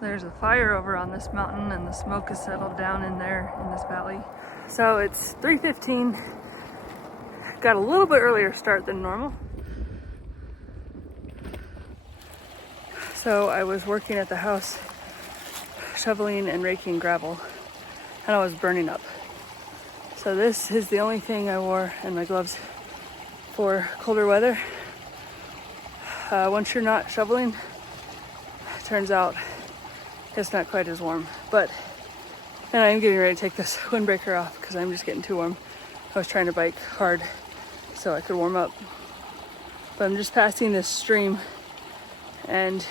There's a fire over on this mountain and the smoke has settled down in there in this valley. So it's 3:15. Got a little bit earlier start than normal. So I was working at the house, shoveling and raking gravel, and I was burning up. So this is the only thing I wore, and my gloves, for colder weather. Once you're not shoveling, it turns out it's not quite as warm. And I'm getting ready to take this windbreaker off because I'm just getting too warm. I was trying to bike hard so I could warm up. But I'm just passing this stream and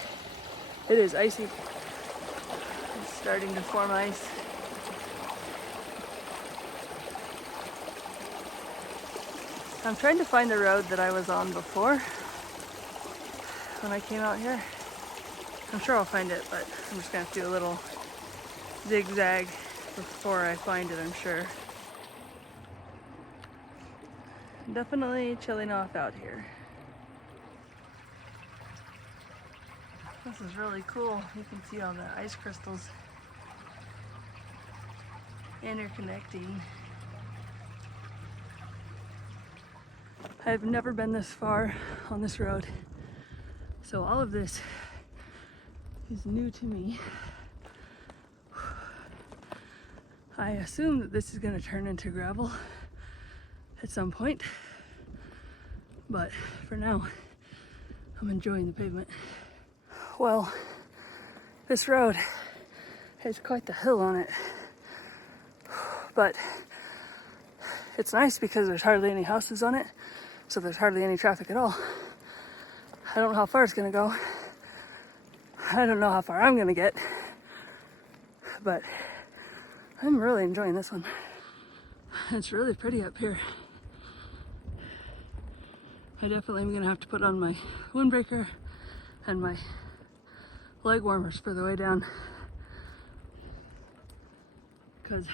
it is icy. It's starting to form ice. I'm trying to find the road that I was on before when I came out here. I'm sure I'll find it, but I'm just gonna have to do a little zigzag before I find it, I'm sure. Definitely chilling off out here. This is really cool. You can see all the ice crystals interconnecting. I've never been this far on this road, so all of this is new to me. I assume that this is going to turn into gravel at some point, but for now, I'm enjoying the pavement. Well, this road has quite the hill on it, but it's nice because there's hardly any houses on it, so there's hardly any traffic at all. I don't know how far it's gonna go. I don't know how far I'm gonna get, but I'm really enjoying this one. It's really pretty up here. I definitely am gonna have to put on my windbreaker and my leg warmers for the way down, because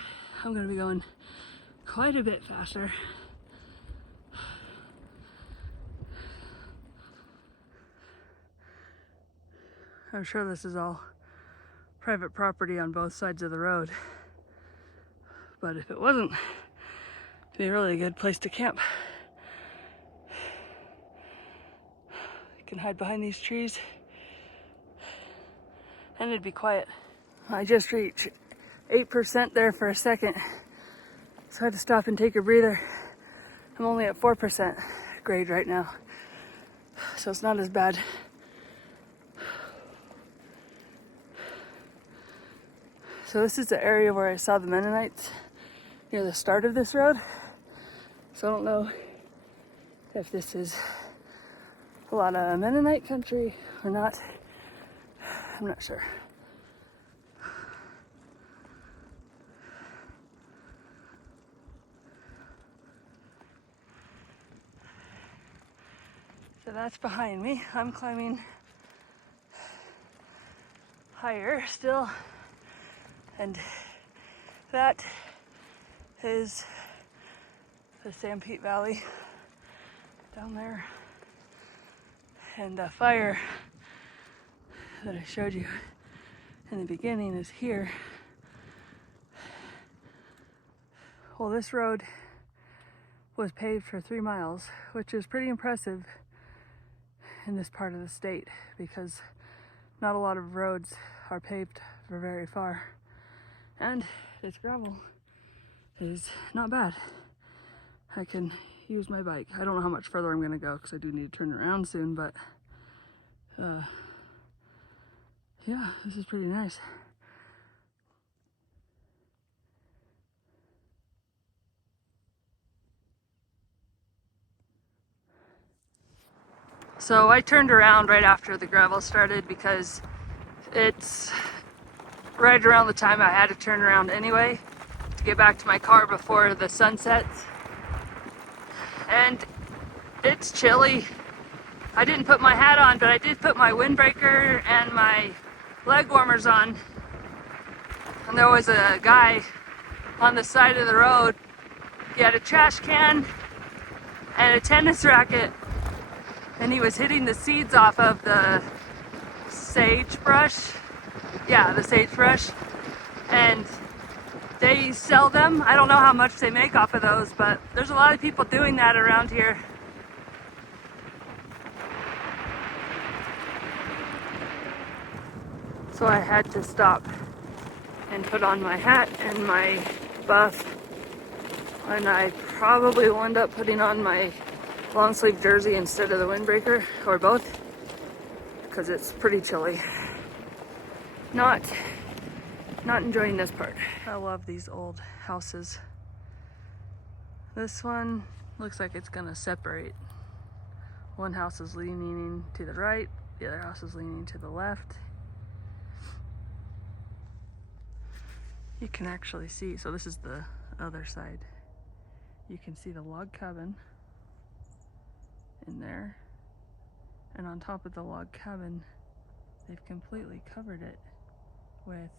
I'm gonna be going quite a bit faster. I'm sure this is all private property on both sides of the road, but if it wasn't, it'd be a really good place to camp. You can hide behind these trees and it'd be quiet. I just reached 8% there for a second, so I had to stop and take a breather. I'm only at 4% grade right now, so it's not as bad. So this is the area where I saw the Mennonites near the start of this road. So I don't know if this is a lot of Mennonite country or not. I'm not sure. So that's behind me. I'm climbing higher still. And that is the Sanpete Valley down there. And the fire that I showed you in the beginning is here. Well, this road was paved for 3 miles, which is pretty impressive in this part of the state because not a lot of roads are paved for very far. And this gravel is not bad. I can use my bike. I don't know how much further I'm gonna go because I do need to turn around soon, but yeah, this is pretty nice. So I turned around right after the gravel started because it's right around the time I had to turn around anyway to get back to my car before the sun sets. And it's chilly. I didn't put my hat on, but I did put my windbreaker and my leg warmers on. And there was a guy on the side of the road. He had a trash can and a tennis racket, and he was hitting the seeds off of the sagebrush Yeah, the sagebrush. And they sell them. I don't know how much they make off of those, but there's a lot of people doing that around here. So I had to stop and put on my hat and my buff. And I probably will end up putting on my long sleeve jersey instead of the windbreaker, or both, because it's pretty chilly. Not enjoying this part. I love these old houses. This one looks like it's gonna separate. One house is leaning to the right, the other house is leaning to the left. You can actually see, so this is the other side. You can see the log cabin in there. And on top of the log cabin, they've completely covered it with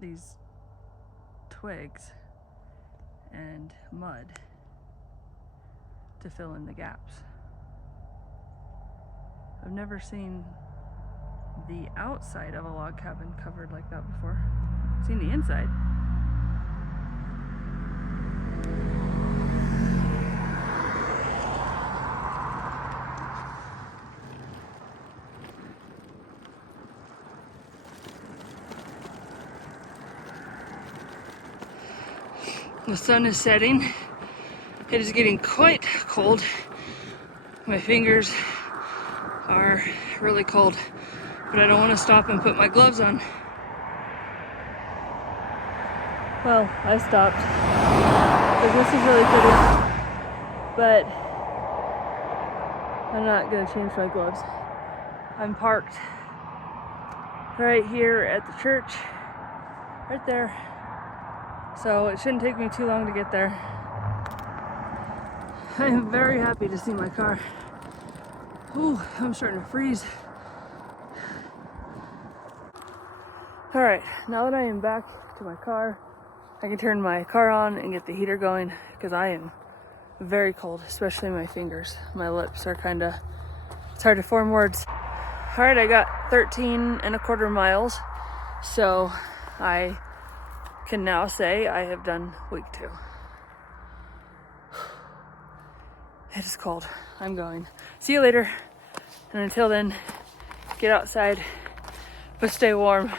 these twigs and mud to fill in the gaps. I've never seen the outside of a log cabin covered like that before. I've seen the inside. The sun is setting. It is getting quite cold. My fingers are really cold, but I don't want to stop and put my gloves on. Well, I stopped because this is really pretty, but I'm not going to change my gloves. I'm parked right here at the church, right there. So it shouldn't take me too long to get there. I am very happy to see my car. Ooh, I'm starting to freeze. All right, now that I am back to my car, I can turn my car on and get the heater going because I am very cold, especially my fingers. My lips are it's hard to form words. All right, I got 13.25 miles, so I can now say I have done week 2. It is cold. I'm going. See you later. And until then, get outside, but stay warm.